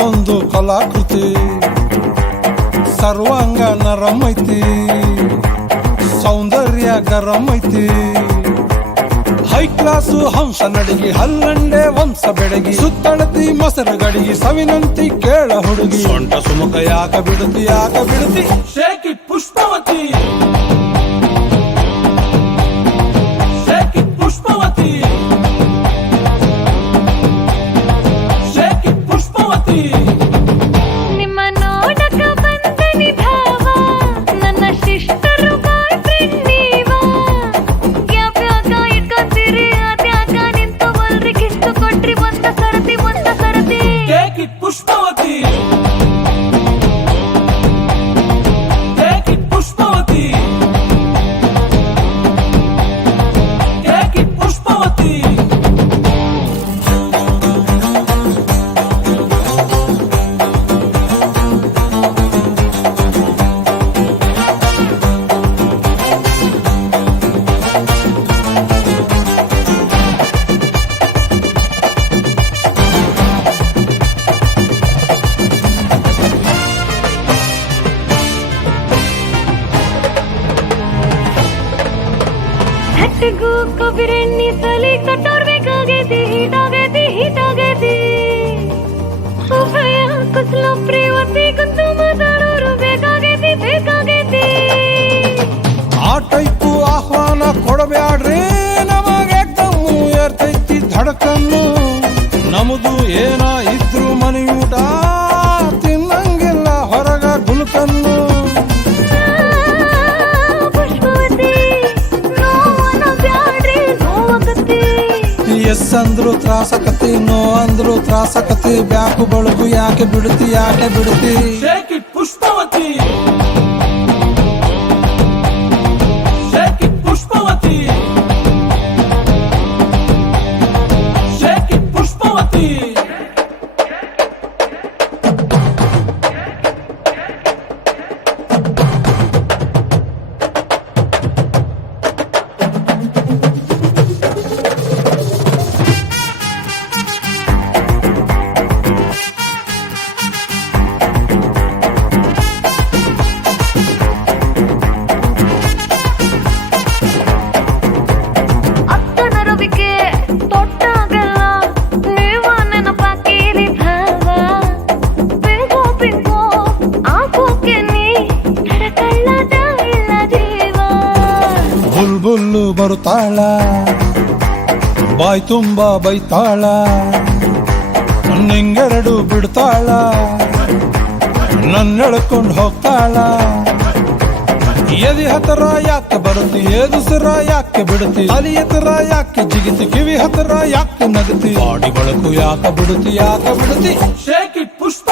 ಮತ್ತೊಂದು ಕಲಾಕೃತಿ ಸರ್ವಾಂಗ ನರಂ ಐತಿ ಸೌಂದರ್ಯ ಗರಂ ಐತಿ ಹೈ ಕ್ಲಾಸು ಹಂಸ ನಡಿಗಿ ಹಲ್ಲಂಡೆ ವಂಶ ಬೆಡಗಿ ಸುತ್ತಳತಿ ಮೊಸರು ಗಡಿಗಿ ಸವಿನಂತಿ ಕೇಳ ಹುಡುಗಿ ಸೊಂಟ ಸುಮುಖ ಯಾಕ ಬಿಡುತ್ತಿ shake it Pushpavathi shake it Pushpavathi shake it Pushpavathi ನಿಮ್ಮ ನೋಡಕ ಬಂದನಿ ಭಾವ ನನ್ನ ಶಿಷ್ಟರು ಬಾಯ್ ಫ್ರೆಂಡ್ ನೀವ ಯಾವ್ಯಾಕ ಇಟ್ಕೊಂತೀರಿ ಅದ್ಯಾಕ ನಿಂತು ಬಲ್ರಿ ಕಿಸ್ತು ಕೊಟ್ರಿ ಒಂದ ಸರತಿ ಶೇಕ್ ಇಟ್ ಪುಷ್ಪವತಿ ಹಟ್ಟಿಗೂ ಕೊಬ್ಬಿರೆಣ್ಣಿ ಸಲಿ ಕಟ್ಟೋರ್ಬೇಕಾಗೈತಿ ಹೀಟಾಗೈತಿ ಉಭಯ ಕುಸಲ ಪ್ರೇವತಿ ಕುಂತು ಮಾತಾಡೋರು ಬೇಕಾಗೈತಿ ಆ ಟೈಪು ಆಹ್ವಾನ ಕೊಡಬ್ಯಾಡ್ರಿ ನಮಗೆ ಕಮ್ಮು ಏರ್ತೈತಿ ಧಡಕನ್ನು ನಮ್ದು ಏನ ಇದ್ರು ಮನೆಯೂಟ ತಿನ್ನಂಗಿಲ್ಲ ಹೊರಗ ಗುಲ್ಕನ್ನು ಎಸ್ ಅಂದ್ರು ತ್ರಾಸಕತಿ ನೋ ಅಂದ್ರು ತ್ರಾಸಕತಿ ಬ್ಯಾಕು ಬಳಗು ಯಾಕೆ ಬಿಡುತ್ತಿ shake it Pushpavathi shake it Pushpavathi shake it Pushpavathi ಬುಲ್ಬುಲ್ಲು ಬರುತ್ತಾಳ ಬಾಯ್ ತುಂಬ ಬೈತಾಳ ನಿಂಗೆರಡು ಬಿಡ್ತಾಳ ನನ್ನೆಳ್ಕೊಂಡು ಹೋಗ್ತಾಳ ಎದಿ ಹತ್ರ ಯಾಕೆ ಬರುತ್ತಿ ಏದುಸಿರ ಯಾಕೆ ಬಿಡುತ್ತಿ ತಲಿ ಎತ್ತರ ಯಾಕೆ ಜಿಗಿತಿ ಕಿವಿ ಹತ್ರ ಯಾಕೆ ನಗತಿ ಬಾಡಿ ಬಳಕು ಯಾಕೆ ಬಿಡುತ್ತಿ ಶೇಕ್ ಇಟ್ ಪುಷ್ಪ